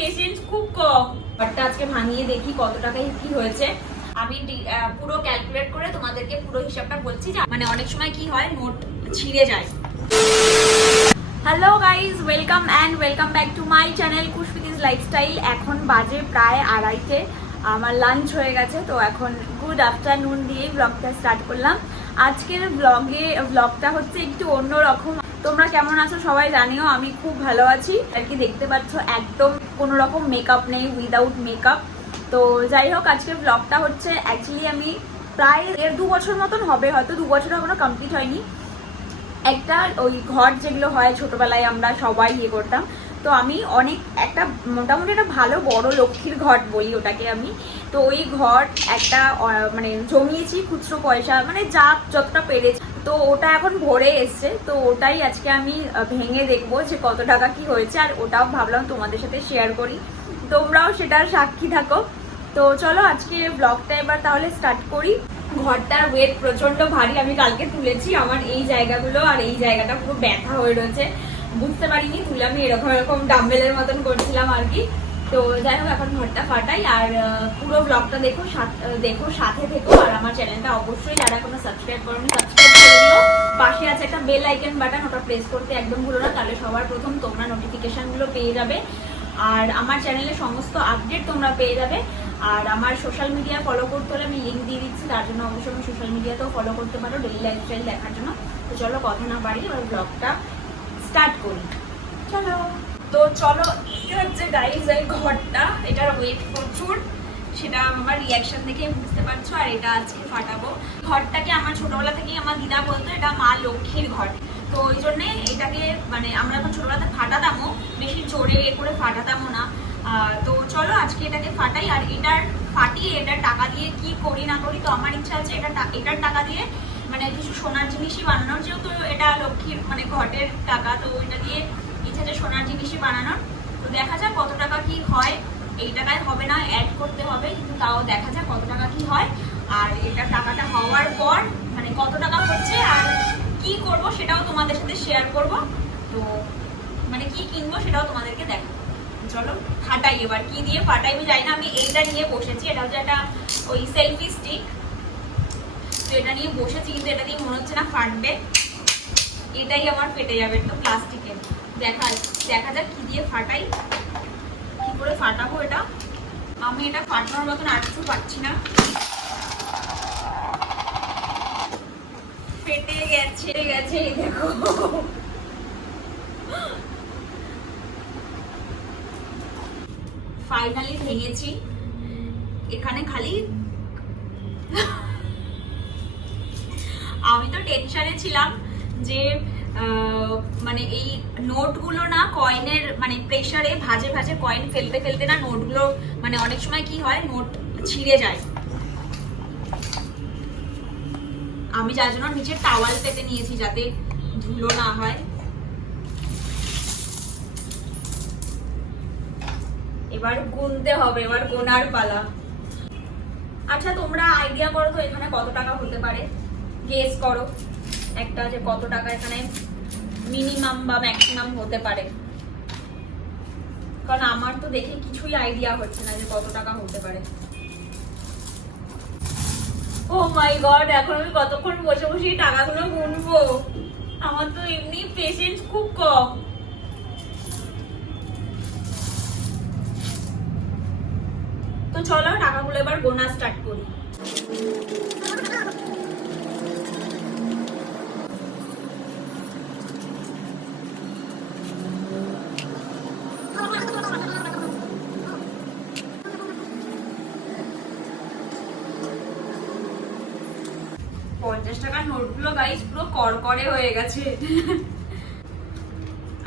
Patience খুব কম। বাটটা আজকে ভাঙিয়ে দেখি কত টাকায় কি হয়েছে। আমি পুরো ক্যালকুলেট করে তোমাদেরকে পুরো হিসাবটা বলছি, মানে অনেক সময় কি হয় নোট ছিঁড়ে যায়। Hello guys, welcome back to my channel কুশপিতিস লাইফস্টাইল। এখন বাজে প্রায় 2:30, আমার লাঞ্চ হয়ে গেছে। তো এখন গুড আফটারনুন দিয়েই ব্লগটা স্টার্ট করলাম। আজকের ব্লগটা হচ্ছে একটু অন্যরকম। তোমরা কেমন আছো সবাই জানিও, আমি খুব ভালো আছি আর কি। দেখতে পাচ্ছ একদম কোনো রকম মেকআপ নেই, উইদাউট মেকআপ। তো যাই হোক, আজকের ব্লগটা হচ্ছে অ্যাকচুয়ালি আমি প্রায় 1.5-2 বছর মতন হবে, হয়তো 2 বছর এখনো কমপ্লিট হয়নি। একটা ওই ঘট যেগুলো হয় ছোটবেলায় আমরা সবাই ইয়ে করতাম, তো আমি একটা মোটামুটি একটা ভালো বড় লক্ষ্মীর ঘট বলি ওটাকে আমি। তো ওই ঘট একটা মানে জমিয়েছি খুচরো পয়সা, মানে যতটা পেরেছি। তো ওটা এখন ভরে এসছে, তো ওটাই আজকে আমি ভেঙে দেখবো যে কত টাকা কি হয়েছে। আর ওটাও ভাবলাম তোমাদের সাথে শেয়ার করি, তোমরাও সেটার সাক্ষী থাকো। তো চলো আজকে ব্লগটা এবার তাহলে স্টার্ট করি। ঘরটার ওয়েট প্রচন্ড ভারী, আমি কালকে তুলেছি। আমার এই জায়গাগুলো আর এই জায়গাটা পুরো ব্যথা হয়ে রয়েছে, বুঝতে পারিনি তুলে আমি এরকম ডাম্বেলের মতন করছিলাম আর কি। তো যাই হোক, এখন ঘরটা ফাটাই। আর পুরো ব্লগটা দেখো সাথে থেকো। আর আমার চ্যানেলটা অবশ্যই যারা কোনো সাবস্ক্রাইব করোনি সাবস্ক্রাইব করে দিও। পাশে আছে একটা বেল আইকন বাটন, ওটা প্রেস করতে একদম ভুলো না, তাহলে সবার প্রথম তোমরা নোটিফিকেশনগুলো পেয়ে যাবে। আর আমার চ্যানেলে সমস্ত আপডেট তোমরা পেয়ে যাবে। আর আমার সোশ্যাল মিডিয়া ফলো করতে হলে আমি লিঙ্ক দিয়ে দিচ্ছি, তার জন্য অবশ্যই আমি সোশ্যাল মিডিয়াতেও ফলো করতে পারো ডেইলি লাইফস্টাইল দেখার জন্য। তো চলো কথা না বাড়ি, এবার ব্লগটা স্টার্ট করি। চলো এই হচ্ছে গাইজ এই ঘরটা। এটার ওয়েট প্রচুর, সেটা আমার রিয়াকশন দেখে বুঝতে পারছো। আর এটা আজকে ফাটাবো। ঘরটাকে আমার ছোটবেলা থেকেই আমার দিদা বলতো এটা মা লক্ষ্মীর ঘর। তো ওই জন্যে এটাকে মানে আমরা যখন ছোটবেলাতে ফাটাতামও, বেশি জোরে করে ফাটাতামও না। তো চলো আজকে এটাকে ফাটাই। আর এটার টাকা দিয়ে কি করি না করি, তো আমার ইচ্ছা আছে এটার টাকা দিয়ে মানে কিছু সোনার জিনিসই বানানোর। যেহেতু এটা লক্ষ্মীর মানে ঘটের টাকা, তো ওইটা দিয়ে ইচ্ছা আছে সোনার জিনিসই বানানোর। তো দেখা যাক কত টাকা কি হয়। এই টাকায় হবে না, অ্যাড করতে হবে, কিন্তু তাও দেখা যাক কত টাকা কি হয়। আর এটা টাকাটা হওয়ার পর মানে কত টাকা হচ্ছে আর কি করব সেটাও তোমাদের সাথে শেয়ার করব। তো মানে কি কিনবো সেটাও তোমাদেরকে দেখাবো। চলো ফাটাই। এবার কি দিয়ে ফাটাই আমি জানি না, আমি এইটা নিয়ে বসেছি। এটা হচ্ছে একটা ওই সেলফি স্টিক, তো এটা নিয়ে বসেছি, কিন্তু এটা দিয়ে মনে হচ্ছে না ফাটবে। এটাই আমার ফেটে যাবে, তো প্লাস্টিকের। দেখা যাক কি দিয়ে ফাটাই, কি করে ফাটাবো এটা। আমি এটা ফাটানোর মতন আর কিছু পাচ্ছি না, ফেটে গেছে এই দেখো। ফাইনালি ভেঙেছি। এখানে খালি আমি তো টেনশনে ছিলাম যে মানে এই নোটগুলো না কয়েনের মানে প্রেসারে ভাজে কয়েন ফেলতে না নোটগুলো মানে অনেক সময় কি হয় নোট ছিঁড়ে যায়। আমি যার জন্য নিচে টাওয়াল পেতে নিয়েছি যাতে ধুলো না হয়। এবার গুনতে হবে, এবার গোনার পালা। আচ্ছা তোমরা আইডিয়া করো তো এখানে কত টাকা হতে পারে, গেস করো একটা যে কত টাকা এখানে মিনিমাম বা ম্যাক্সিমাম হতে পারে। কারণ আমার তো দেখে কিছুই আইডিয়া হচ্ছে না যে কত টাকা হতে পারে। ও মাই গড, এখন আমি কতক্ষণ বসে বসে টাকাগুলো গুনবো? আমার তো এমনি পেশেন্স খুব কম। তো চলো টাকাগুলো এবার গোনা স্টার্ট করি। টাকার নোটগুলো গাইস পুরো করকরে হয়ে গেছে।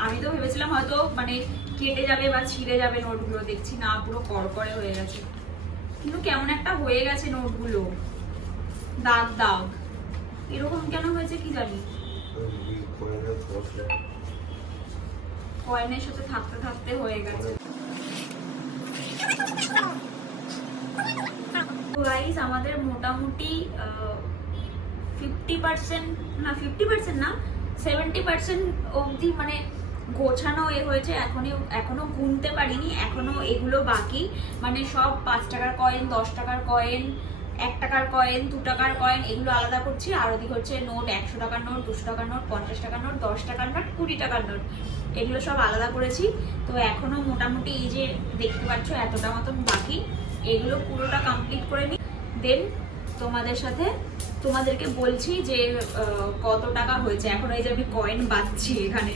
আমি তো ভেবেছিলাম হয়তো মানে কেটে যাবে বা ছিঁড়ে যাবে নোটগুলো, দেখছি না পুরো করকরে হয়ে গেছে। কিন্তু কেমন একটা হয়ে গেছে নোটগুলো, দাগ এরকম কেন হয়েছে কি জানি। কয়েনের সাথে থাকতে হয়ে গেছে। গাইস আমাদের মোটামুটি 50% না 50% না 70% অবধি মানে গোছানো হয়েছে, এখনো গুনতে পারিনি, এখনো এগুলো বাকি। মানে সব 5 টাকার কয়েন, 10 টাকার কয়েন, 1 টাকার কয়েন, 2 টাকার কয়েন এগুলো আলাদা করছি। আর ওদিকে হচ্ছে নোট, 100 টাকার নোট, 200 টাকার নোট, 50 টাকার নোট, 10 টাকার নোট, 20 টাকার নোট, এগুলো সব আলাদা করেছি। তো এখনো মোটামুটি এই যে দেখতে পাচ্ছ এতটা মতন বাকি, এগুলো পুরোটা কমপ্লিট করে নিই, দেন তোমাদেরকে বলছি যে কত টাকা হয়েছে। এখন এই যে আমি কয়েন বাঁচছি এখানে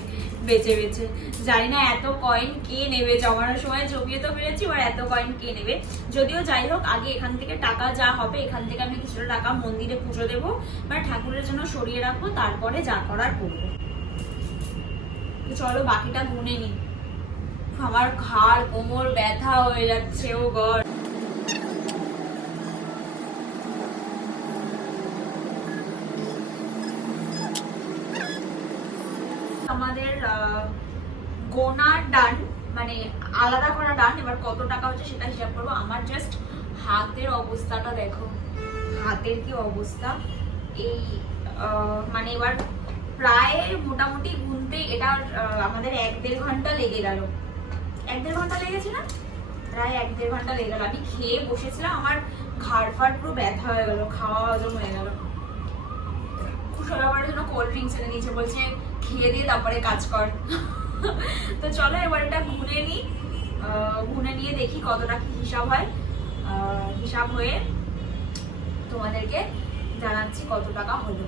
বেচে বেচে, জানি না এত কয়েন কে নেবে, জমানোর সময় জমিয়ে তো পেরেছি, এবার এত কয়েন কে নেবে। যদিও যাই হোক, আগে এখান থেকে টাকা যা হবে এখান থেকে আমি কিছুটা টাকা মন্দিরে পুজো দেবো, মানে ঠাকুরের জন্য সরিয়ে রাখবো, তারপরে যা করার করবো। চলো বাকিটা গুনে নি, আমার ঘাড় কোমর ব্যথা হয়ে যাচ্ছে। ও গড, আমাদের গোনা ডান, মানে আলাদা করা ডান। এবার কত টাকা হচ্ছে সেটা হিসাব করবো। আমার জাস্ট হাতের অবস্থাটা দেখো, হাতের কি অবস্থা। এই মানে এবার প্রায় মোটামুটি গুনতে এটা আমাদের 1-1.5 ঘন্টা লেগে গেল। 1-1.5 ঘন্টা লেগেছে না, প্রায় 1-1.5 ঘন্টা লেগে গেল। আমি খেয়ে বসেছিলাম, আমার ঘাড় ফাড় পুরো ব্যথা হয়ে গেল, খাওয়া হজম হয়ে গেল। কুশল আমার জন্য কোল্ড ড্রিঙ্কস এনে দিয়েছে, বলছে খেয়ে দিয়ে তারপরে কাজ কর। তো চলো এবার এটা গুনে নিই, গুনে নিয়ে দেখি কতটা কি হিসাব হয়। হিসাব হয়ে তোমাদেরকে জানাচ্ছি কত টাকা হলো।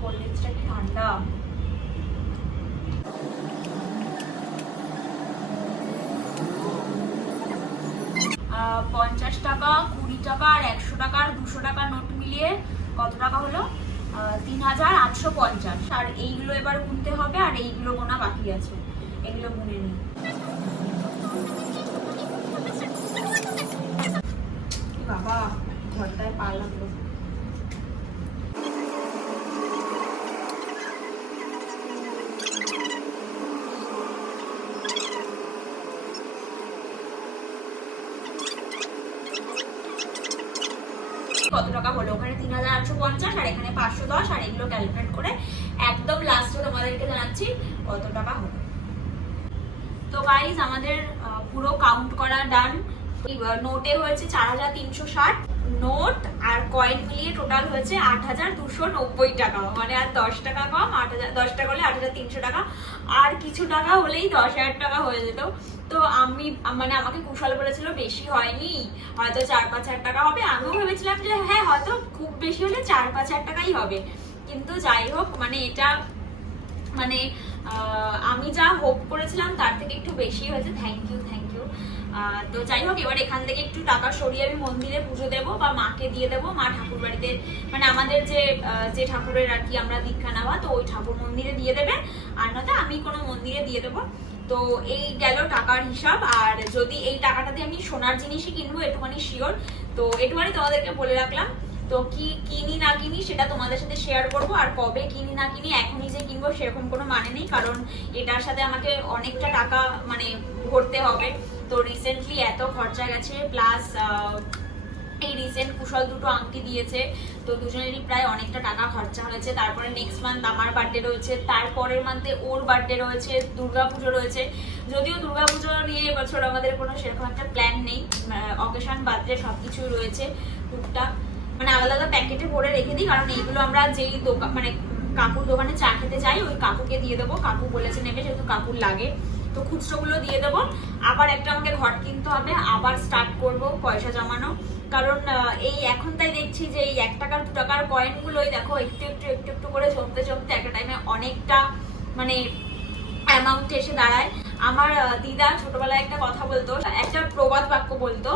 কোল্ড ড্রিঙ্কসটা কি ঠান্ডা। আহ 50 টাকা, 20 টাকা আর 100 টাকা আর 200 টাকার নোট মিলিয়ে কত টাকা হলো? 3850। আর এইগুলো এবার গুনতে হবে, আর এইগুলো গোনা বাকি আছে, এগুলো গুনে নিই। বাবা ঘরটায় পা লাগলো। কত টাকা হলো? ওখানে 3850 আর এখানে 510, আর এগুলো ক্যালকুলেট করে একদম লাস্টে তোমাদেরকে জানাচ্ছি কত টাকা হলো। তো গাইস আমাদের পুরো কাউন্ট করা ডান। নোটে হয়েছে 4360, নোট আর কয়েন মিলিয়ে টোটাল হয়েছে 8290 টাকা। মানে আর 10 টাকা কম, 10 টাকা হলে 8300 টাকা, আর কিছু টাকা হলেই 10,000 টাকা হয়ে যেত। তো আমাকে কুশল বলেছিল বেশি হয়নি, হয়তো 4-5 হাজার টাকা হবে। আমিও ভেবেছিলাম যে হ্যাঁ হয়তো খুব বেশি হলে 4-5 হাজার টাকাই হবে, কিন্তু যাই হোক মানে এটা মানে আমি যা হোপ করেছিলাম তার থেকে একটু বেশি হয়েছে। Thank you. তো যাই হোক, এবার এখান থেকে একটু টাকা সরিয়ে আমি মন্দিরে পুজো দেবো বা মাকে দিয়ে দেবো। মা ঠাকুর বাড়িতে, মানে আমাদের যে ঠাকুরের আর কি আমরা দীক্ষা নেওয়া, তো ওই ঠাকুর মন্দিরে দিয়ে দেবে, আর নয়তো আমি কোনো মন্দিরে দিয়ে দেবো। তো এই গেল টাকার হিসাব। আর যদি এই টাকাটা দিয়ে আমি সোনার জিনিসই কিনবো একটুখানি শিওর, তো একটুখানি তোমাদেরকে বলে রাখলাম। তো কি কিনি না কিনি সেটা তোমাদের সাথে শেয়ার করব। আর কবে কিনি না কিনি, এখনই যে কিনবো সেরকম কোনো মানে নেই, কারণ এটার সাথে আমাকে অনেকটা টাকা মানে ভরতে হবে। তো রিসেন্টলি এত খরচা গেছে, প্লাস এই রিসেন্ট কুশল দুটো আংটি দিয়েছে, তো দুজনেরই প্রায় অনেকটা টাকা খরচা হয়েছে। তারপরে নেক্সট মান্থ আমার বার্থডে রয়েছে, তারপরের মান্থে ওর বার্থডে রয়েছে, দুর্গাপুজো রয়েছে। যদিও দুর্গাপুজো নিয়ে এবছর আমাদের কোনো সেরকম একটা প্ল্যান নেই, অকেশন বার্থডে সবকিছু রয়েছে টুকটাক, মানে আলাদা আলাদা প্যাকেটে ভরে রেখে দিই, কারণ এইগুলো আমরা যেই দোকান মানে কাকুর দোকানে চা খেতে যাই ওই কাকুকে দিয়ে দেবো। কাকু বলেছে নেবে, যেহেতু কাকুর লাগে, তো খুচরোগুলো দিয়ে দেবো। আবার একটা আমাকে ঘর কিনতে হবে, আবার স্টার্ট করব পয়সা জমানো, কারণ এই এখন তাই দেখছি যে এই 1 টাকার 2 টাকার কয়েনগুলোই দেখো একটু করে জমতে জমতে একটা টাইমে অনেকটা মানে অ্যামাউন্ট এসে দাঁড়ায়। আমার দিদা ছোটবেলায় একটা কথা বলতো, একটা প্রবাদ বাক্য বলতো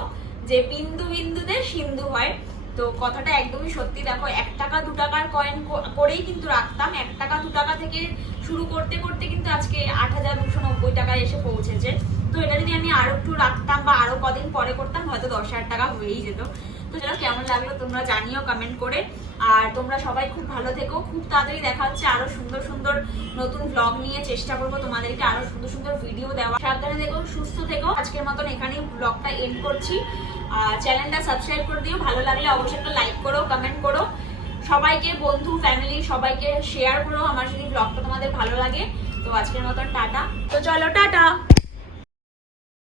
যে বিন্দু বিন্দুতে সিন্ধু হয়। তো কথাটা একদমই সত্যি। দেখো 1 টাকা 2 টাকার কয়েন করেই কিন্তু রাখতাম, 1 টাকা 2 টাকা থেকে শুরু করতে করতে কিন্তু আজকে 8290 টাকায় এসে পৌঁছেছে। তো এটা যদি আমি আরো একটু রাখতাম বা আরো কদিন পরে করতাম, হয়তো 10,000 টাকা হয়েই যেত। তো যেটা কেমন লাগলো তোমরা জানিও কমেন্ট করে। আর তোমরা সবাই খুব ভালো থেকো, খুব তাড়াতাড়ি দেখা হচ্ছে আরো সুন্দর সুন্দর নতুন ব্লগ নিয়ে। চেষ্টা করবো তোমাদেরকে আরো সুন্দর সুন্দর ভিডিও দেওয়া। সাবধানে থেকো, সুস্থ থেকো। আজকের মতন এখানেই ব্লগটা এন্ড করছি। চ্যানেলটা সাবস্ক্রাইব করে দিও, ভালো লাগলে অবশ্যই একটা লাইক করো, কমেন্ট করো। সবাইকে, বন্ধু ফ্যামিলি সবাইকে শেয়ার করো আমার যদি ব্লগটা তোমাদের ভালো লাগে। তো আজকের মতন টাটা। তো চলো টাটা।